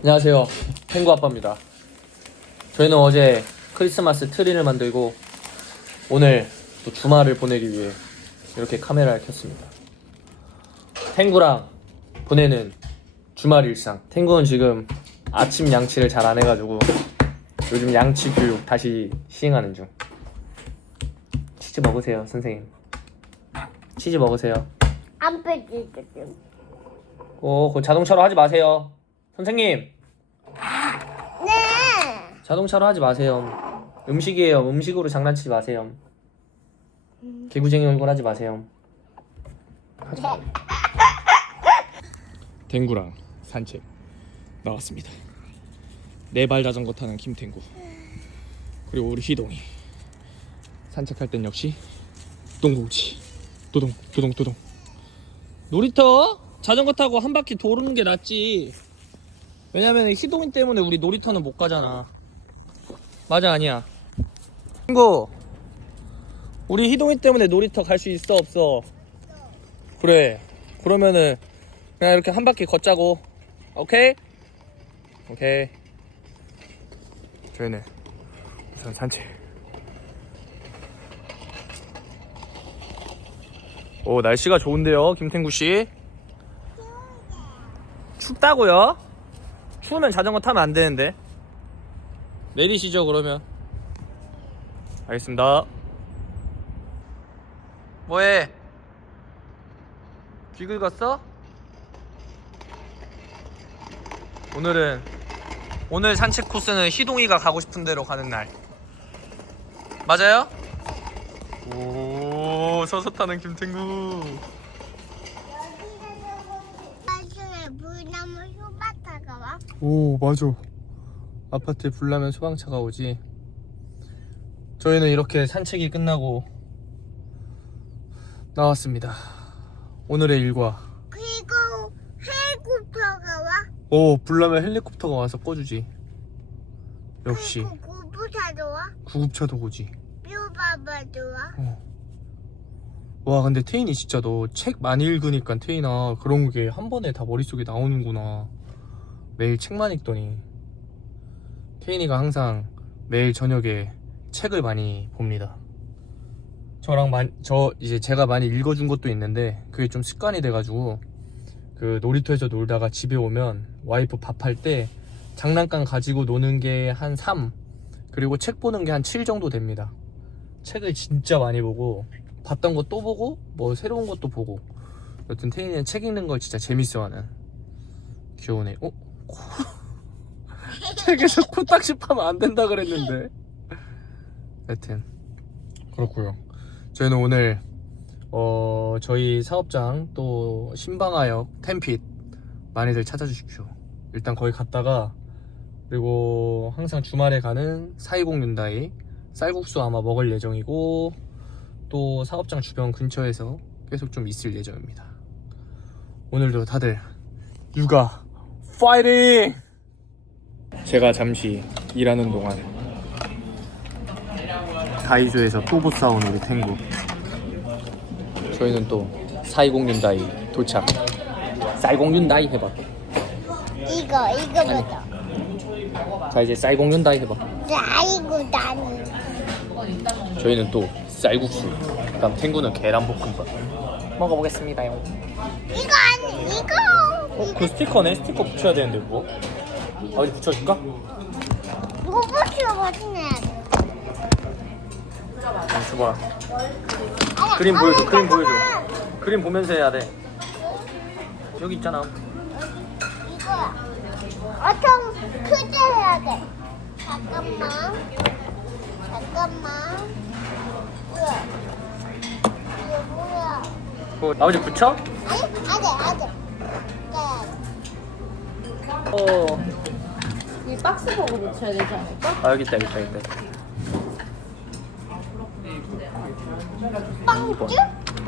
안녕하세요. 탱구 아빠입니다. 저희는 어제 크리스마스 트리를 만들고 오늘 또 주말을 보내기 위해 이렇게 카메라를 켰습니다. 탱구랑 보내는 주말 일상. 탱구는 지금 아침 양치를 잘 안 해가지고 요즘 양치 교육 다시 시행하는 중. 치즈 먹으세요, 선생님. 치즈 먹으세요. 안 빼지거든. 어, 그거 자동차로 하지 마세요. 선생님, 네. 자동차로 하지 마세요. 음식이에요. 음식으로 장난치지 마세요. 개구쟁이 얼굴 하지 마세요. 하지 마. 탱구랑 산책 나왔습니다. 네 발 자전거 타는 김탱구 그리고 우리 희동이 산책할 땐 역시 똥고치 도동 도동 도동 놀이터 자전거 타고 한 바퀴 도는 게 낫지. 왜냐면 희동이 때문에 우리 놀이터는 못 가잖아. 맞아 아니야. 친구, 우리 희동이 때문에 놀이터 갈 수 있어 없어? 그래. 그러면은 그냥 이렇게 한 바퀴 걷자고. 오케이? 오케이. 저희는 우선 산책. 오 날씨가 좋은데요, 김탱구 씨. 춥다고요? 추우면 자전거 타면 안 되는데. 내리시죠 그러면. 알겠습니다. 뭐해? 귀 긁었어? 오늘은 오늘 산책 코스는 희동이가 가고 싶은 대로 가는 날. 맞아요? 오 서서 타는 김탱구. 나중에 물나무 휴바타가 와. 오 맞아 아파트에 불나면 소방차가 오지 저희는 이렇게 산책이 끝나고 나왔습니다 오늘의 일과 그리고 헬리콥터가 와. 오 불나면 헬리콥터가 와서 꺼주지 역시 그리고 구부사도 와. 구급차도 오지 뷰바바도 와. 어. 와 근데 태인이 진짜 너 책 많이 읽으니까 태인아 그런 게 한 번에 다 머릿속에 나오는구나 매일 책만 읽더니 태인이가 항상 매일 저녁에 책을 많이 봅니다. 저랑 많이 저 이제 제가 많이 읽어준 것도 있는데 그게 좀 습관이 돼가지고 그 놀이터에서 놀다가 집에 오면 와이프 밥할 때 장난감 가지고 노는 게 한 3 그리고 책 보는 게 한 7 정도 됩니다. 책을 진짜 많이 보고 봤던 거 또 보고 뭐 새로운 것도 보고. 여튼 태인이는 책 읽는 걸 진짜 재밌어하는 귀여운 애 어? 코... 책에서 코딱지파면 안 된다 그랬는데. 여튼. 그렇고요. 저희는 오늘 어 저희 사업장 또 신방화역 템핏 많이들 찾아주십시오. 일단 거기 갔다가 그리고 항상 주말에 가는 420 윤다이 쌀국수 아마 먹을 예정이고 또 사업장 주변 근처에서 계속 좀 있을 예정입니다. 오늘도 다들 육아 파이팅! 제가 잠시 일하는 동안 다이조에서 또보 싸운 우리 탱구 저희는 또420 윤다이 도착 쌀공 윤 다이 해봐 이거 이거보다. 자 이제 쌀공 윤 다이 해봐 아이고 나는. 저희는 또 쌀국수 그다음 탱구는 계란볶음밥 먹어보겠습니다요 이거 아니 이거. 어? 그 스티커네? 스티커 붙여야 되는데 그거 아버지 붙여줄까? 이거 붙여 버리네. 응, 줘봐 그림 보여줘 그림 보여줘 그림 보면서 해야 돼 여기 있잖아 이거야. 엄청 크게 해야 돼. 잠깐만. 잠깐만. 뭐야? 이게 뭐야? 어, 아버지 붙여? 아니, 아직, 아직. 네. 어. 이 박스버거 붙여야 되지 않을까? 아 여기 있다 여기 있다 여기 있다 빵쭈?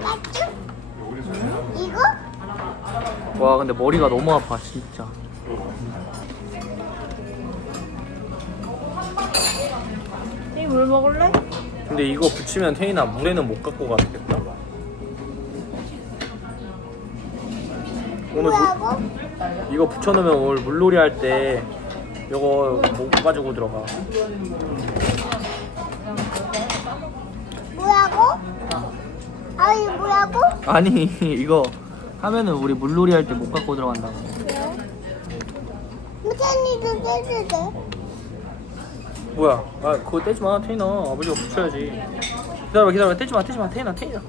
빵쭈? 이거? 와 근데 머리가 너무 아파 진짜 이 물 먹을래? 근데 이거 붙이면 태인아 물에는 못 갖고 가겠다 오늘 물, 뭐라고? 이거 붙여놓으면 오늘 물놀이 할 때 이거 못 가지고 들어가. 뭐라고? 아니 뭐라고? 아니 이거 하면은 우리 물놀이 할 때 못 갖고 들어간다고. 무찬이도 떼도 돼? 뭐야? 아 그거 떼지 마 테이나 아버지가 붙여야지. 기다려봐 기다려봐 떼지 마 떼지 마 테이나 테이나.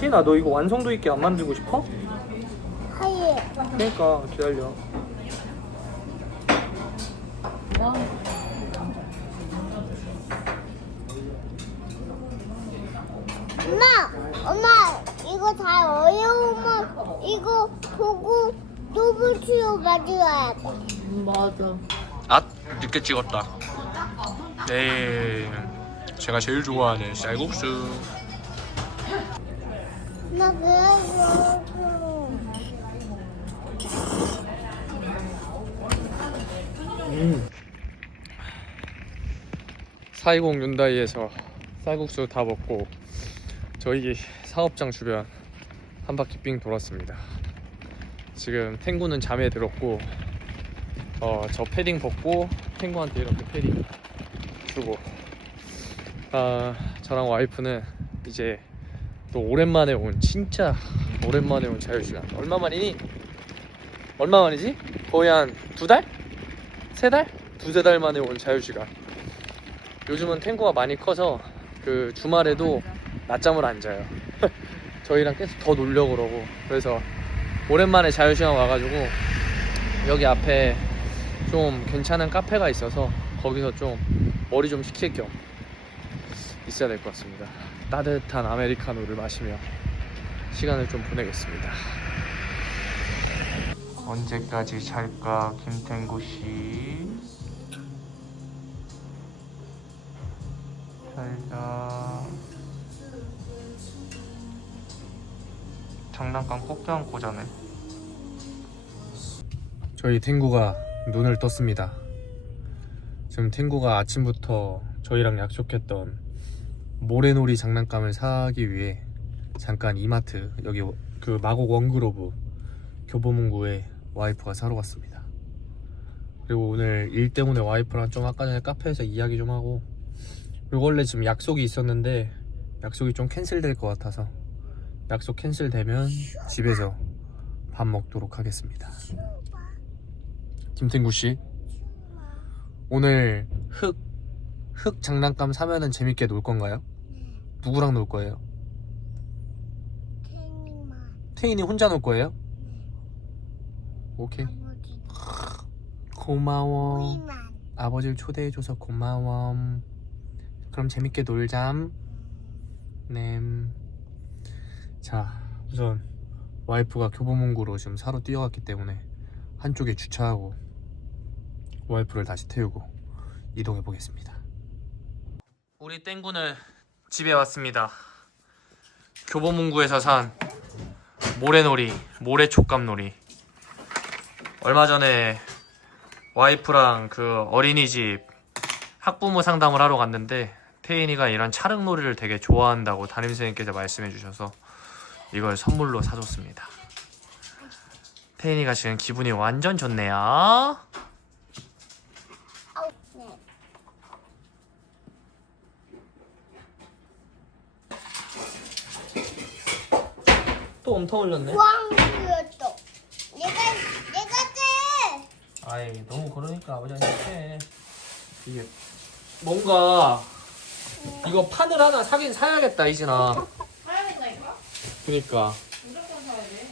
테이나 너 이거 완성도 있게 안 만들고 싶어? 그러니까 기다려. 엄마, 엄마, 이거 잘 어려우면 이거 보고 노블치로 만들어야 돼. 음, 맞아. 아 늦게 찍었다. 네, 제가 제일 좋아하는 쌀국수. 엄마 그래서 420 윤다이에서 쌀국수 다 먹고 저희 사업장 주변 한 바퀴 삥 돌았습니다. 지금 탱구는 잠에 들었고 어, 저 패딩 벗고 탱구한테 이렇게 패딩 주고 아, 저랑 와이프는 이제 또 오랜만에 온 진짜 오랜만에 온 자유시간 얼마 만이니? 얼마 만이지? 거의 한 두 달? 세 달? 두세 달 만에 온 자유시간. 요즘은 탱고가 많이 커서 그 주말에도 낮잠을 안 자요. 저희랑 계속 더 놀려고 그러고. 그래서 오랜만에 자유시간 와가지고 여기 앞에 좀 괜찮은 카페가 있어서 거기서 좀 머리 좀 식힐 겸 있어야 될 것 같습니다. 따뜻한 아메리카노를 마시며 시간을 좀 보내겠습니다. 언제까지 잘까 김탱구 씨? 잘자. 장난감 꼭 껴안고 자네. 저희 탱구가 눈을 떴습니다. 지금 탱구가 아침부터 저희랑 약속했던 모래놀이 장난감을 사기 위해 잠깐 이마트 여기 그 마곡 원그로브 교보문고에 와이프가 사러 갔습니다. 그리고 오늘 일 때문에 와이프랑 좀 아까 전에 카페에서 이야기 좀 하고 그리고 원래 지금 약속이 있었는데 약속이 좀 캔슬될 것 같아서 약속 캔슬되면 집에서 밥 먹도록 하겠습니다. 김탱구 씨 오늘 흙, 흙 장난감 사면은 재밌게 놀 건가요? 누구랑 놀 거예요? 태인이 혼자 놀 거예요? 오케이 고마워 아버지를 초대해줘서 고마워 그럼 재밌게 놀잠. 네. 자 우선 와이프가 교보문고로 지금 사러 뛰어갔기 때문에 한쪽에 주차하고 와이프를 다시 태우고 이동해 보겠습니다. 우리 땡구는 집에 왔습니다. 교보문고에서 산 모래놀이 모래 촉감놀이. 얼마 전에 와이프랑 그 어린이집 학부모 상담을 하러 갔는데 태인이가 이런 차릉놀이를 되게 좋아한다고 담임선생님께서 말씀해 주셔서 이걸 선물로 사줬습니다. 태인이가 지금 기분이 완전 좋네요. 또 엄청. 왕이었어 내가 내가 돼 아이 너무 그러니까 아버지한테 해. 이게 뭔가 이거 판을 하나 사긴 사야겠다 이진아. 사야 된다니까? 그니까. 무조건 사야 돼.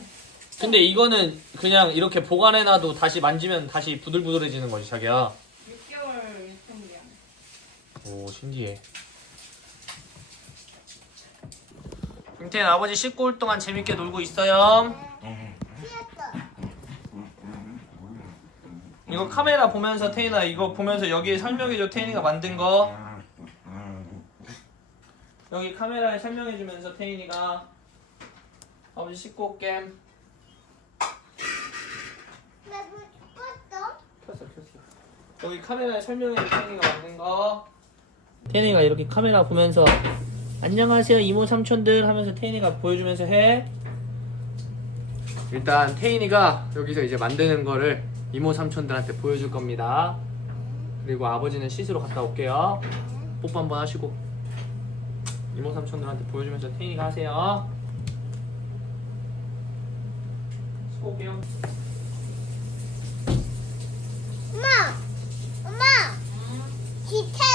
근데 이거는 그냥 이렇게 보관해놔도 다시 만지면 다시 부들부들해지는 거지 자기야. 6개월 유통기한. 오 신기해. 김태현 아버지 씻고 올 동안 재밌게 놀고 있어요. 이거 카메라 보면서 태인아 이거 보면서 여기에 설명해줘 태인이가 만든 거. 여기 카메라에 설명해주면서 태인이가 아버지 씻고 올게. 켰어 켰어. 여기 카메라에 설명해줘 태인이가 만든 거. 태인이가 이렇게 카메라 보면서 안녕하세요 이모 삼촌들 하면서 태인이가 보여주면서 해. 일단 태인이가 여기서 이제 만드는 거를 이모 삼촌들한테 보여줄 겁니다. 그리고 아버지는 씻으러 갔다 올게요. 뽀뽀 한번 하시고 이모 삼촌들한테 보여주면서 태인이가 하세요. 소병. 엄마, 엄마, 기차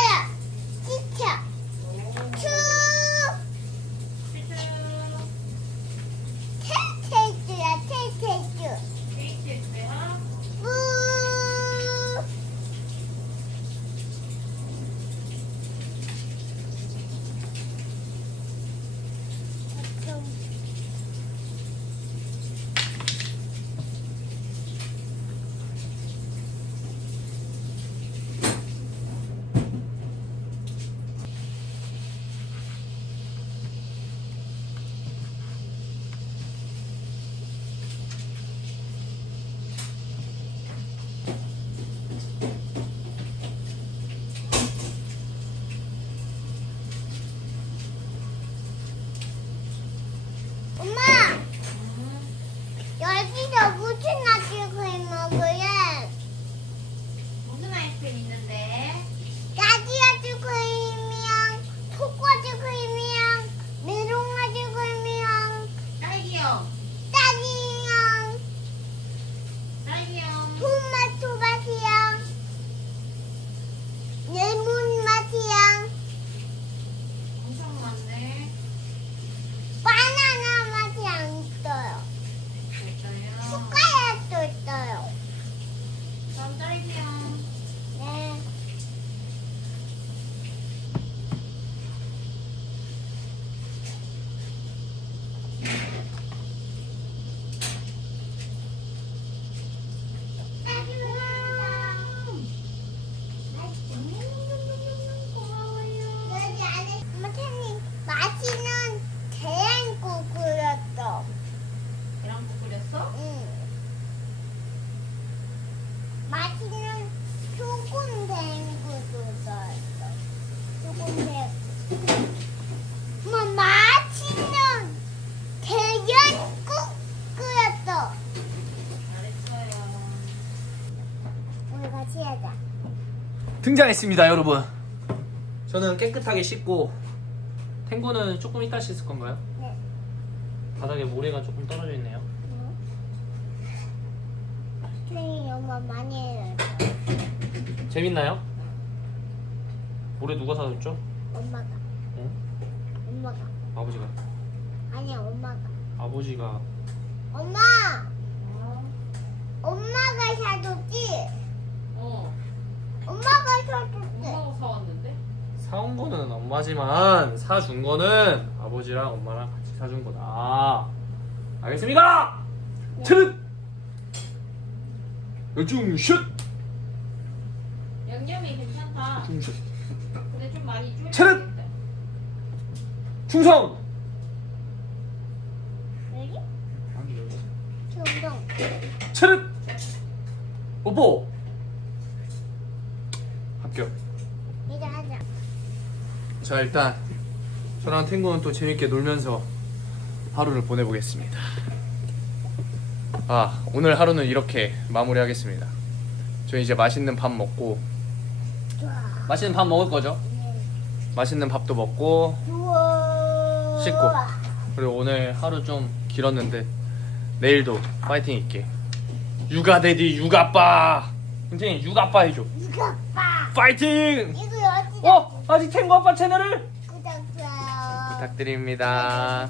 등장했습니다, 여러분. 저는 깨끗하게 씻고 탱고는 조금 이따 씻을 건가요? 네. 바닥에 모래가 조금 떨어져 있네요. 많이 해요. 재밌나요? 모래 누가 사줬죠? 엄마가. 응? 엄마가. 아버지가. 아니야 엄마가. 아버지가 엄마. 어. 엄마가 사줬지. 어. 엄마가 사줬지. 엄마가 사왔는데? 사온 거는 엄마지만 사준 거는 아버지랑 엄마랑 같이 사준 거다. 알겠습니까? 트릇! 열중 슛! 양념이 괜찮다. 중슛 근데 좀 많이 줄여. 차렷! 충성! 여기? 충동. 차렷! 뽀뽀! 합격. 이제 하자. 자 일단 저랑 탱고는 또 재밌게 놀면서 하루를 보내보겠습니다. 아 오늘 하루는 이렇게 마무리하겠습니다. 저희 이제 맛있는 밥 먹고. 맛있는 밥 먹을 거죠? 네. 맛있는 밥도 먹고. 씻고 그리고 오늘 하루 좀 길었는데 내일도 파이팅 있게 육아데디 육아빠 선생님 육아빠 해줘 봐. 파이팅! 이거 어디다 어? 아직 탱고 아빠 채널을 구독 좋아요. 부탁드립니다.